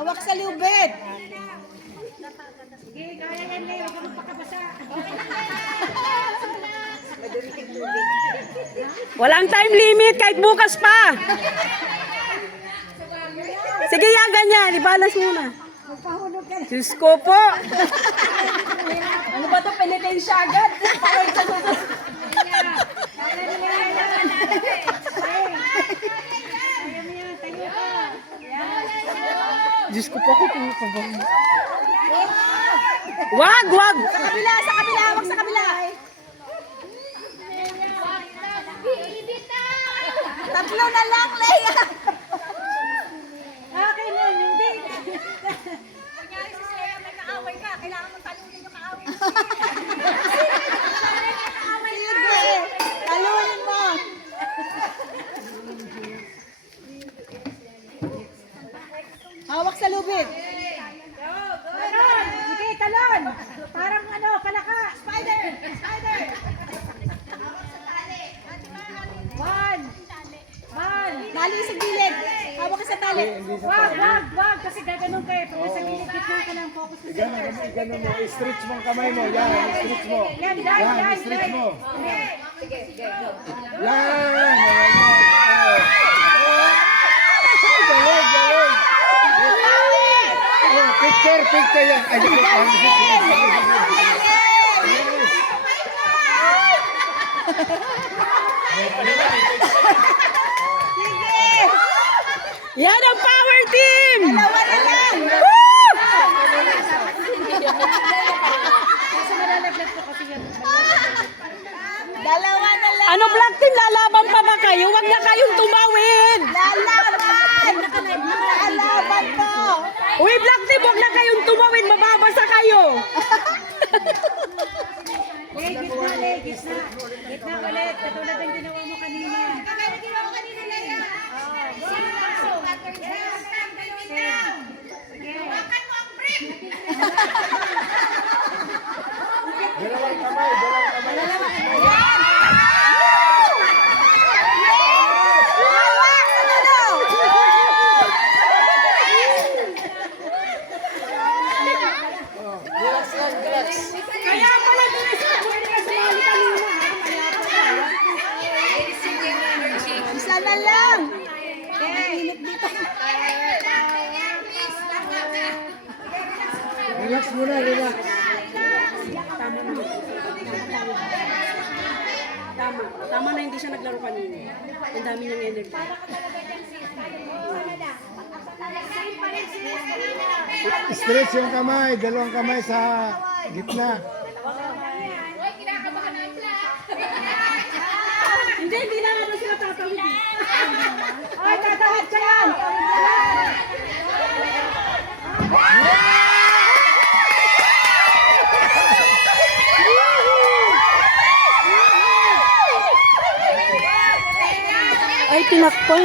Hawak sa lubid. Sige, kaya yan eh. Huwag ka magpakabasa. Walang time limit kahit bukas pa. Sige yan, ganyan. Ibalas muna. Magpahulog ka. Diyos ko po. Ano ba ito? Penitensya agad. Parang sa susunod. Diyos ko po, kutuloy pa ba? Wag, wag! Sa kabila, hawak sa kabila. Tatlo na lang, Leia. Okay na, hindi. Kunyari si Leia, may kaaway ka. Kailangan mong talunin yung kaaway mo. Sige, talunin mo. Hawak sa lubid. Talon! Sige, talon! Parang ano, palaka! Spider! Spider! One! One! Tali sa gilid. Hawak ka sa tali. Wag! Kasi gaganon kayo. Pag nasa gilid-gitna ka ng focus sa center. Ganun mo, i-stretch mo ang kamay mo. Yan, i-stretch mo. Yan, i-stretch mo. Yan! Galing, galing. Oh, picture yan. Ay, Yan ang power team! Dalawa na lang. Woo! Kasi malalaglag ko kasi yan. Dalawa na lang. Ano black team? Lalaban pa ba kayo? Huwag na kayong tumawid! Lalaban. Lalaban to. Uy, black team, huwag na kayong tumawid. Mababasa kayo. Gitna. Gitna ulit. Katulad ng ginawa mo kanina. dalawang kamay. Kaya pala doon sa buhay ka sumali kanina. Isa na lang. Mainit dito. Relax muna, relax. Tama na hindi siya naglaro kanina. Ang dami niyang energy. Stretch yung kamay, dalawang kamay sa gitna. Hindi na naman sila tatawid. Ay, tatawid ka yan! Ay, tinakpan.